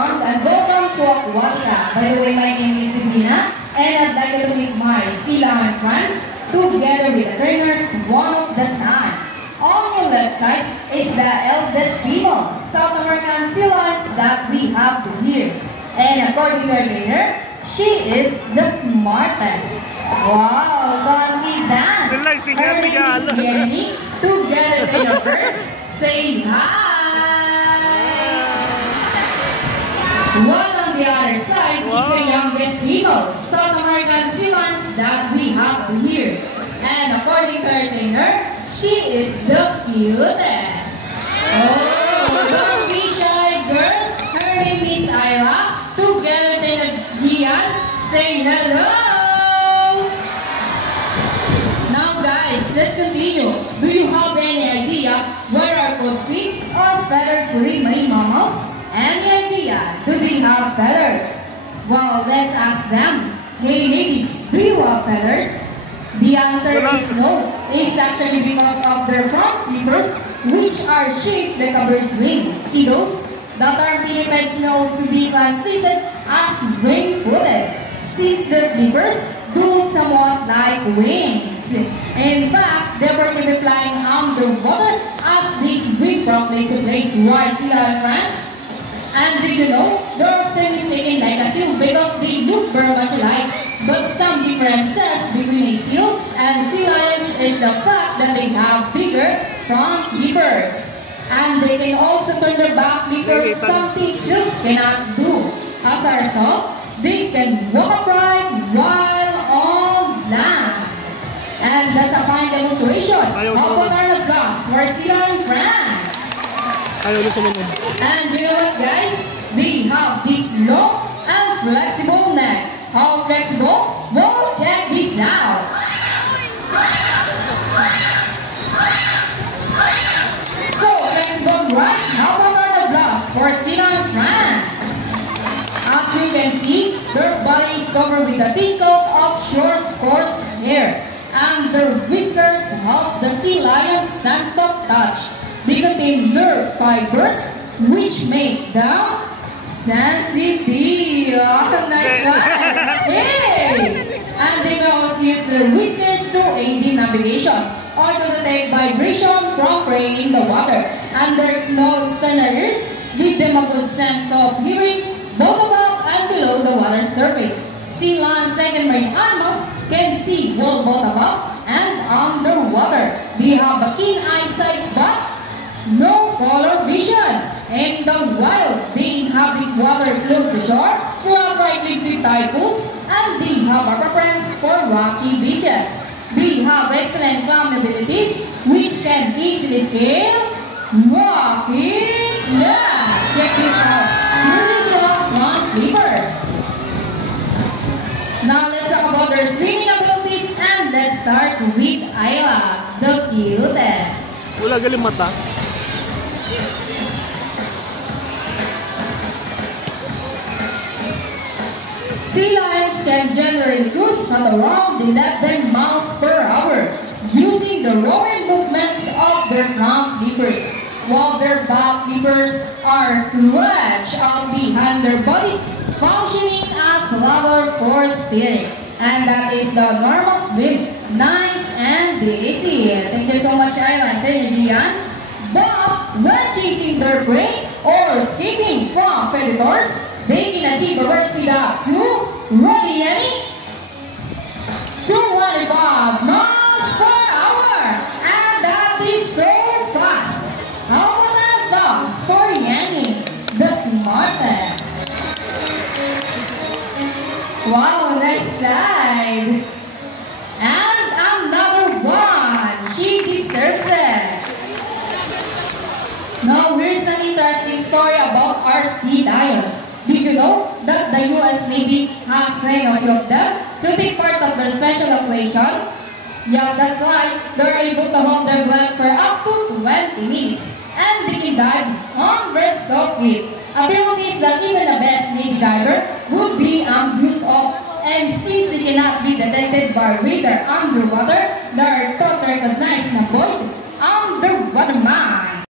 everyone, and welcome to Aquatica. By the way, my name is Sabrina, and I'd like to meet my sea lion friends together with the trainers one of the time. On your left side is the eldest female South American sea lions that we have here. And according to our trainer, she is the smartest. Wow, confident. Her name is Jenny. Together with your friends, say hi. While on the other side is the youngest female South American sea lions that we have here. And according to our trainer, she is the cutest. Oh, don't be shy, girl. Her name is Ira. Together with Gian, say hello. Now guys, let's continue. Do you have any idea where are called feet or feather-free marine mammals? Any idea? Do they have feathers? Well, let's ask them. Hey ladies, do you have feathers? The answer is no. It's actually because of their front flippers, which are shaped like a bird's wing. See those? The term Philippines knows to be translated as wing-footed, since their flippers do look somewhat like wings. In fact, they were to be flying underwater as these wing prop takes place. Why, sea lion friends? And did you know, they're often mistaken like a seal because they look very much alike. But some differences between a seal and sea lions is the fact that they have bigger front flippers. And they can also turn their back flippers, something seals cannot do. As a result, they can walk upright while on land. And that's a fine demonstration of what are the blocks for sea lion friends. And you know what guys? They have this long and flexible neck. How flexible? Well, check this out. So flexible, right? How about our blocks for sea lion friends? As you can see, their body is covered with a thick coat of short coarse hair. And their whiskers help the sea lion's sense of touch. They contain nerve fibers which make them sensitive. Oh, nice guys! Hey! And they may also use their whiskers to aid in navigation or to detect vibration from prey in the water. And their small external ears give them a good sense of hearing both above and below the water surface. Sea lions, like marine animals, can see both above and underwater. They have a keen eyesight but no color vision. In the wild, they inhabit water close to shore, flat lives with tide pools, and they have a preference for rocky beaches. They have excellent climb abilities, which can easily scale rocky cliffs. Check this out. Here is your front flippers. Now let's talk about their swimming abilities, and let's start with Ayla, the cutest. Wala galing mata. Sea lions can generally cruise at around 11 miles per hour using the rowing movements of their front flippers, while their back flippers are stretched out behind their bodies, functioning as ladder for steering. And that is the normal swim. Nice and easy. Thank you so much, Ayla and Gian. But when chasing their prey or escaping from predators, they can achieve a warp speed up to, ready Yanni? 205 miles per hour. And that is so fast. How about our dogs for Yanni, the smartest? Wow, nice slide. And another one. She deserves it. Now here's an interesting story about our sea lions. Did you know that the U.S. Navy has 9 of them to take part of their special operation? Yeah, that's right. They're able to hold their breath for up to 20 minutes. And they can dive hundreds of feet. Abilities that even the best Navy diver would be ambushed of. And since they cannot be detected by radar underwater, they are taught to recognize na void underwater mine.